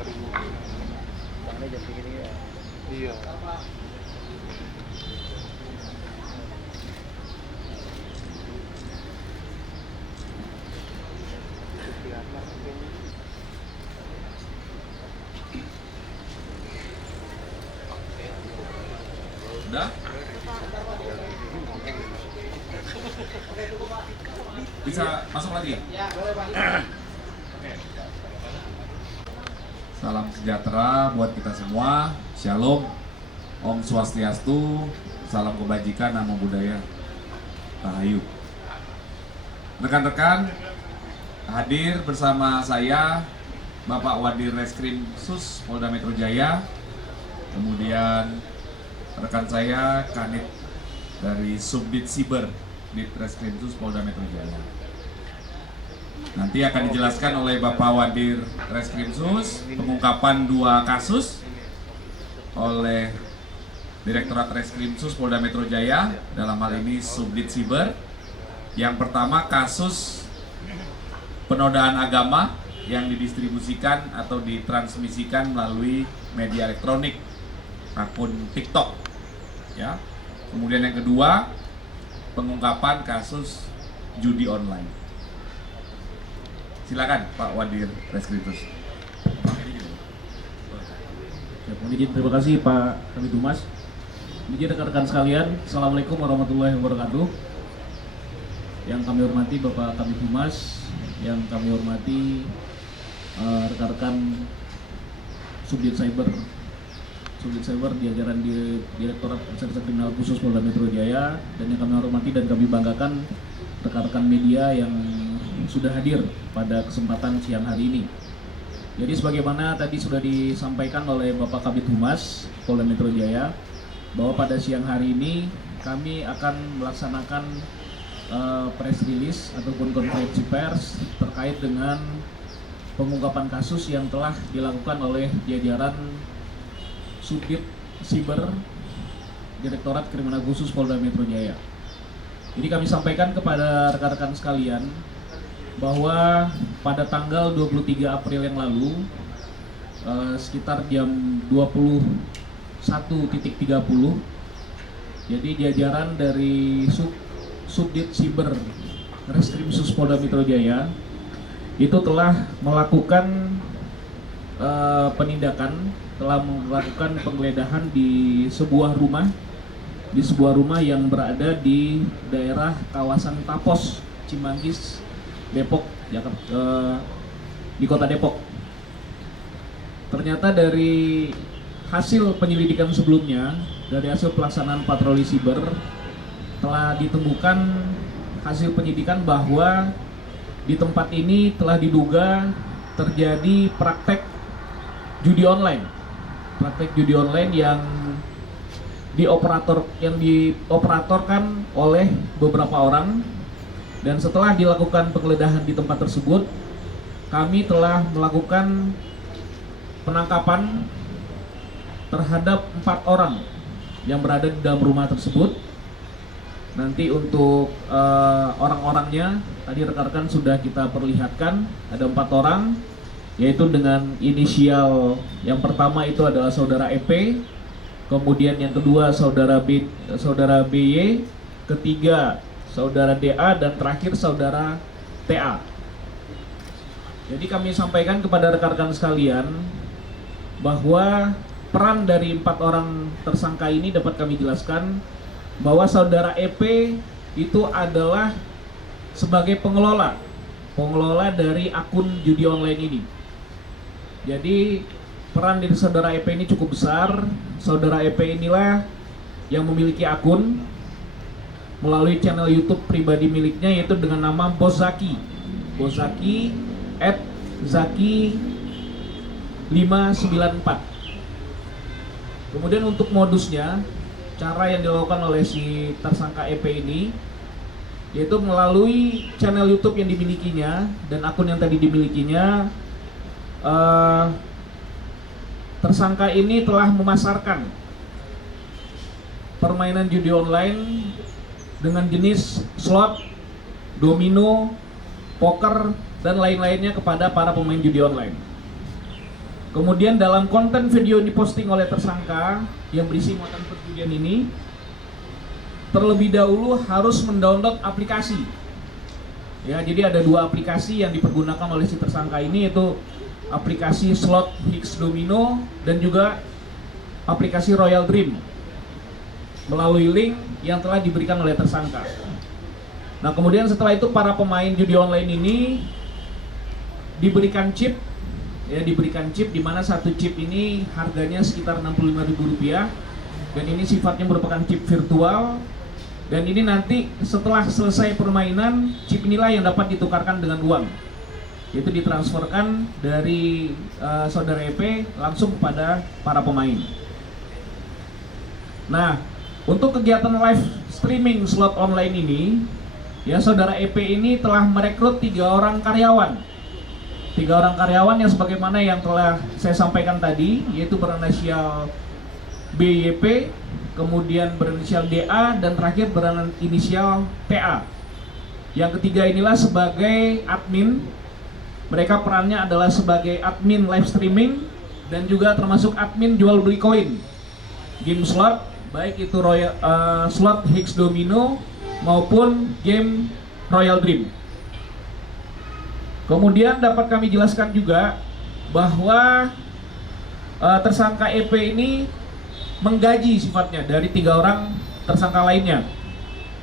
baru. Soalnya jam segini ya. Iya. Udah? Bisa masuk lagi? Salam sejahtera buat kita semua. Shalom. Om Swastiastu. Salam kebajikan, namo buddhaya. Rahayu. Rekan-rekan, hadir bersama saya Bapak Wadir Reskrim Sus Polda Metro Jaya. Kemudian rekan saya Kanit dari Subdit Siber di Reskrimsus Polda Metro Jaya. Nanti akan dijelaskan oleh Bapak Wadir Reskrimsus pengungkapan 2 kasus oleh Direktorat Reskrimsus Polda Metro Jaya, dalam hal ini Subdit Siber. Yang pertama kasus penodaan agama yang didistribusikan atau ditransmisikan melalui media elektronik, akun TikTok, ya. Kemudian yang kedua, pengungkapan kasus judi online. Silakan Pak Wadir Reskrimsus. Terima kasih Pak Kabid Humas. Izin rekan-rekan sekalian, Assalamualaikum warahmatullahi wabarakatuh. Yang kami hormati Bapak Kabid Humas, yang kami hormati rekan-rekan Subdit Cyber di jajaran Direktorat Reserse Kriminal Khusus Polda Metro Jaya, dan yang kami hormati dan kami banggakan rekan-rekan media yang sudah hadir pada kesempatan siang hari ini. Jadi sebagaimana tadi sudah disampaikan oleh Bapak Kabid Humas Polda Metro Jaya, bahwa pada siang hari ini kami akan melaksanakan press release ataupun konferensi pers terkait dengan pengungkapan kasus yang telah dilakukan oleh jajaran Subdit Siber Direktorat Kriminal Khusus Polda Metro Jaya. Jadi kami sampaikan kepada rekan-rekan sekalian bahwa pada tanggal 23 April yang lalu sekitar jam 21.30, jadi jajaran dari Subdit Siber Reskrimsus Polda Metro Jaya itu telah melakukan penindakan, telah melakukan penggeledahan di sebuah rumah yang berada di daerah kawasan Tapos, Cimanggis, Depok, Jakarta, di kota Depok. Ternyata dari hasil penyelidikan sebelumnya, dari hasil pelaksanaan patroli siber, telah ditemukan hasil penyidikan bahwa di tempat ini telah diduga terjadi praktek judi online. Praktek judi online yang dioperatorkan oleh beberapa orang. Dan setelah dilakukan penggeledahan di tempat tersebut, kami telah melakukan penangkapan terhadap 4 orang yang berada di dalam rumah tersebut. Nanti untuk orang-orangnya tadi rekan-rekan sudah kita perlihatkan, ada 4 orang, yaitu dengan inisial yang pertama itu adalah saudara EP, kemudian yang kedua saudara BY, ketiga saudara DA, dan terakhir saudara TA. Jadi kami sampaikan kepada rekan-rekan sekalian bahwa peran dari 4 orang tersangka ini dapat kami jelaskan bahwa saudara EP itu adalah sebagai pengelola dari akun judi online ini. Jadi peran dari saudara EP ini cukup besar. Saudara EP inilah yang memiliki akun melalui channel YouTube pribadi miliknya, yaitu dengan nama Bos Zaki @Zaki594. Kemudian untuk modusnya, cara yang dilakukan oleh si tersangka EP ini yaitu melalui channel YouTube yang dimilikinya dan akun yang tadi dimilikinya. Tersangka ini telah memasarkan permainan judi online dengan jenis slot, domino, poker, dan lain-lainnya kepada para pemain judi online. Kemudian dalam konten video yang diposting oleh tersangka yang berisi muatan perjudian ini, terlebih dahulu harus mendownload aplikasi. Ya, jadi ada 2 aplikasi yang dipergunakan oleh si tersangka ini, yaitu aplikasi slot Hicks Domino dan juga aplikasi Royal Dream melalui link yang telah diberikan oleh tersangka. Nah, kemudian setelah itu para pemain judi online ini diberikan chip, di mana satu chip ini harganya sekitar Rp65.000 dan ini sifatnya merupakan chip virtual. Dan ini nanti setelah selesai permainan, chip inilah yang dapat ditukarkan dengan uang, yaitu ditransferkan dari saudara EP langsung kepada para pemain. Nah, untuk kegiatan live streaming slot online ini, ya, saudara EP ini telah merekrut 3 orang karyawan. 3 orang karyawan yang sebagaimana yang telah saya sampaikan tadi, yaitu berinisial BYP, kemudian berinisial DA, dan terakhir berinisial TA. Yang ketiga inilah sebagai admin. Mereka perannya adalah sebagai admin live streaming dan juga termasuk admin jual beli koin game slot, baik itu slot Hicks Domino maupun game Royal Dream. Kemudian dapat kami jelaskan juga bahwa tersangka EP ini menggaji sifatnya dari 3 orang tersangka lainnya,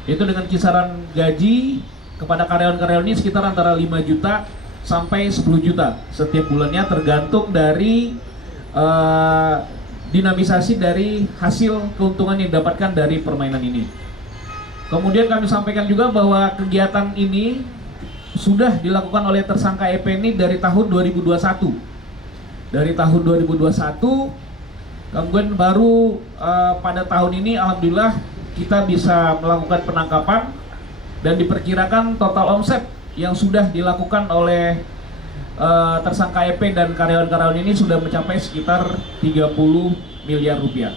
yaitu dengan kisaran gaji kepada karyawan-karyawan ini sekitar antara 5 juta sampai 10 juta setiap bulannya, tergantung dari dinamisasi dari hasil keuntungan yang didapatkan dari permainan ini. Kemudian kami sampaikan juga bahwa kegiatan ini sudah dilakukan oleh tersangka EP ini dari tahun 2021. Dari tahun 2021, kemudian baru pada tahun ini alhamdulillah kita bisa melakukan penangkapan dan diperkirakan total omset yang sudah dilakukan oleh tersangka EP dan karyawan-karyawan ini sudah mencapai sekitar 30 miliar rupiah.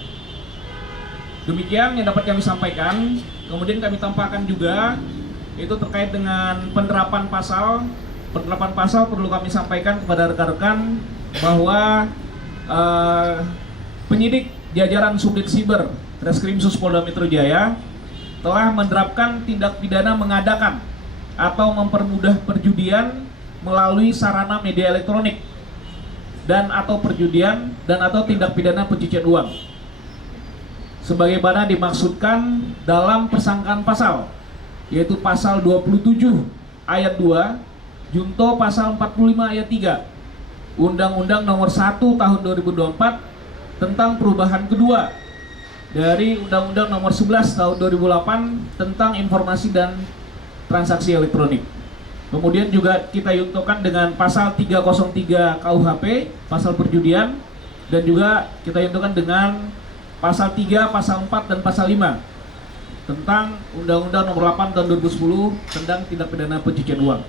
Demikian yang dapat kami sampaikan. Kemudian kami tambahkan juga itu terkait dengan penerapan pasal. Penerapan pasal perlu kami sampaikan kepada rekan-rekan bahwa penyidik jajaran Subdit Siber Reskrimsus Polda Metro Jaya telah menerapkan tindak pidana mengadakan atau mempermudah perjudian melalui sarana media elektronik dan atau perjudian dan atau tindak pidana pencucian uang sebagaimana dimaksudkan dalam persangkaan pasal, yaitu pasal 27 ayat 2 junto pasal 45 ayat 3 Undang-Undang Nomor 1 Tahun 2024 tentang perubahan kedua dari Undang-Undang Nomor 11 Tahun 2008 tentang informasi dan transaksi elektronik. Kemudian juga kita yuntukan dengan pasal 303 KUHP, pasal perjudian, dan juga kita yuntukan dengan pasal 3, pasal 4, dan pasal 5 tentang Undang-Undang Nomor 8 Tahun 2010 tentang tindak pidana pencucian uang.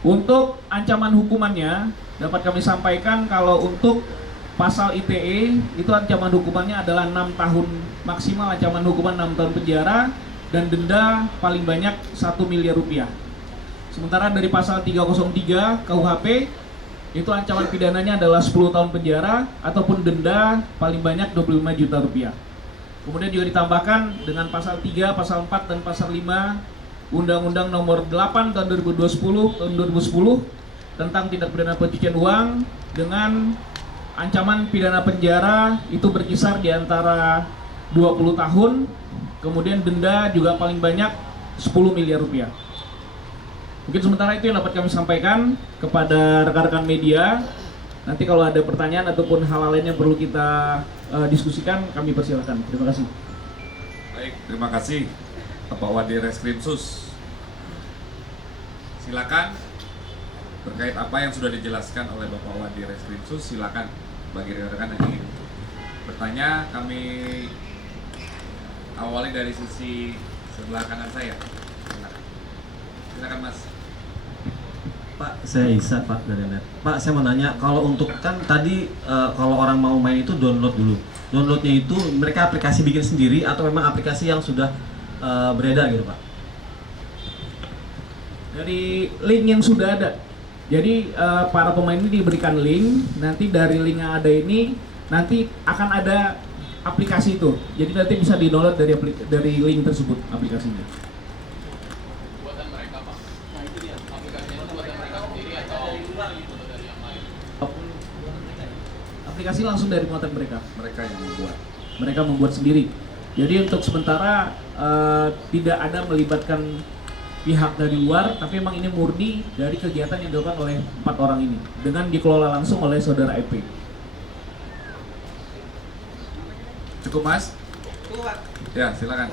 Untuk ancaman hukumannya dapat kami sampaikan kalau untuk pasal ITE itu ancaman hukumannya adalah 6 tahun maksimal, ancaman hukuman 6 tahun penjara dan denda paling banyak 1 miliar rupiah. Sementara dari pasal 303 KUHP itu ancaman pidananya adalah 10 tahun penjara ataupun denda paling banyak 25 juta rupiah. Kemudian juga ditambahkan dengan pasal 3, pasal 4, dan pasal 5 Undang-Undang Nomor 8 Tahun 2010 tentang tindak pidana pencucian uang dengan ancaman pidana penjara itu berkisar di antara 20 tahun, kemudian denda juga paling banyak 10 miliar rupiah. Mungkin sementara itu yang dapat kami sampaikan kepada rekan-rekan media. Nanti kalau ada pertanyaan ataupun hal lain yang perlu kita diskusikan, kami persilakan. Terima kasih. Baik, terima kasih Bapak Wadir Reskrimsus. Silakan terkait apa yang sudah dijelaskan oleh Bapak Wadir Reskrimsus, silakan bagi rekan-rekan yang ingin bertanya. Kami awali dari sisi sebelah kanan saya. Silakan Mas. Pak, saya Isa Pak dari Net. Pak, saya mau nanya, kalau untuk kan tadi kalau orang mau main itu download dulu. Downloadnya itu mereka aplikasi bikin sendiri atau memang aplikasi yang sudah beredar gitu Pak? Dari link yang sudah ada. Jadi para pemain ini diberikan link, nanti dari link yang ada ini nanti akan ada aplikasi itu. Jadi nanti bisa di-download dari link tersebut aplikasinya. Buatan mereka Pak. Nah itu dia. Aplikasinya itu buatan mereka sendiri atau dari yang lain? Aplikasi langsung dari muatan mereka. Mereka yang membuat. Mereka membuat sendiri. Jadi untuk sementara tidak ada melibatkan pihak dari luar, tapi memang ini murni dari kegiatan yang dilakukan oleh 4 orang ini dengan dikelola langsung oleh saudara EP. Cukup Mas? Ya silakan.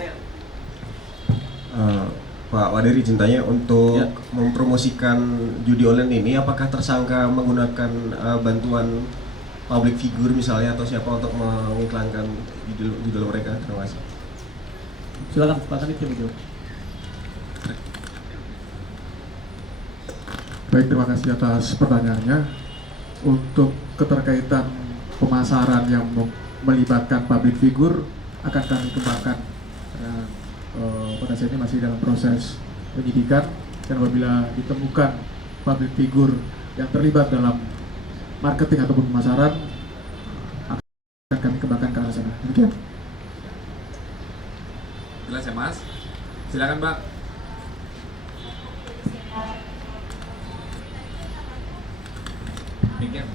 Pak Wadiri, cintanya untuk Ya. mempromosikan judi online ini, apakah tersangka menggunakan bantuan public figure misalnya atau siapa untuk mengiklankan judul mereka? Terima kasih. Silakan Pak Kanit video. Baik, terima kasih atas pertanyaannya. Untuk keterkaitan pemasaran yang melibatkan public figure akan kami kembangkan. Dan, pada saat ini masih dalam proses penyidikan, dan apabila ditemukan public figure yang terlibat dalam marketing ataupun pemasaran, akan kami kembangkan ke arah sana. Demikian. Jelas ya Mas? Silakan Mbak. Demikian.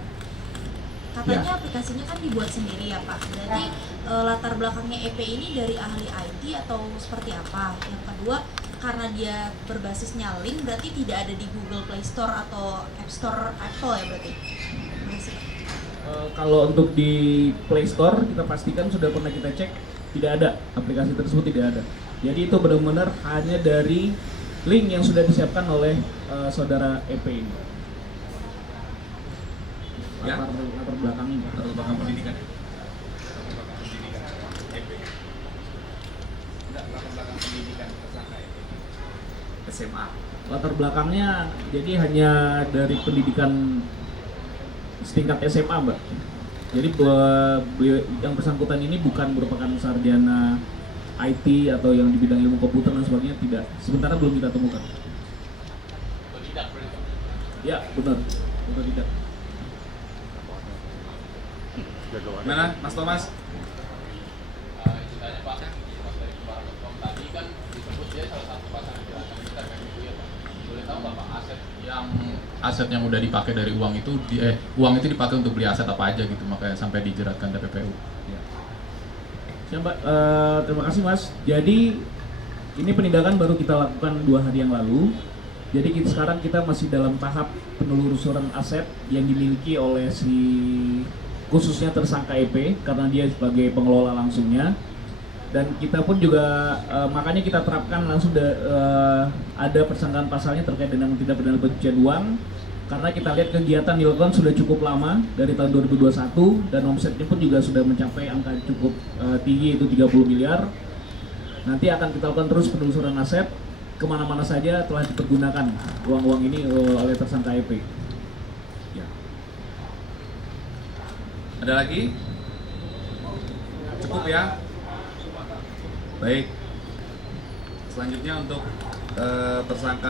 Katanya aplikasinya kan dibuat sendiri ya Pak. Berarti latar belakangnya EP ini dari ahli IT atau seperti apa? Yang kedua, karena dia berbasisnya link, berarti tidak ada di Google Play Store atau App Store Apple ya berarti? Terima kasih, Pak. Kalau untuk di Play Store kita pastikan sudah pernah kita cek, tidak ada, aplikasi tersebut tidak ada. Jadi itu benar-benar hanya dari link yang sudah disiapkan oleh saudara EP ini. Ya. Latar belakangnya. Latar belakang pendidikan. SMA. Latar belakangnya jadi hanya dari pendidikan setingkat SMA, Mbak. Jadi beliau yang bersangkutan ini bukan merupakan sarjana IT atau yang di bidang ilmu komputer dan sebagainya, tidak. Sementara belum kita temukan. Tidak berarti. Ya, benar. Benar tidak. Mana Mas Thomas? Ceritanya Pak, pas dari kemarin.com tadi kan disebut dia salah satu pasangan gerakan kita itu ya Pak. Boleh tahu nggak Pak aset yang udah dipakai dari uang itu uang itu dipakai untuk beli aset apa aja gitu makanya sampai dijeratkan TPPU. Ya, Mbak, terima kasih Mas. Jadi ini penindakan baru kita lakukan 2 hari yang lalu. Jadi sekarang kita masih dalam tahap penelusuran aset yang dimiliki oleh khususnya tersangka EP karena dia sebagai pengelola langsungnya. Dan kita pun juga makanya kita terapkan langsung ada persangkaan pasalnya terkait dengan tindak pidana pencucian uang, karena kita lihat kegiatan dilakukan sudah cukup lama dari tahun 2021 dan omsetnya pun juga sudah mencapai angka cukup tinggi, yaitu 30 miliar. Nanti akan kita lakukan terus penelusuran aset kemana-mana saja telah dipergunakan uang-uang ini oleh tersangka EP. Ya. Ada lagi? Cukup ya? Baik. Selanjutnya untuk tersangka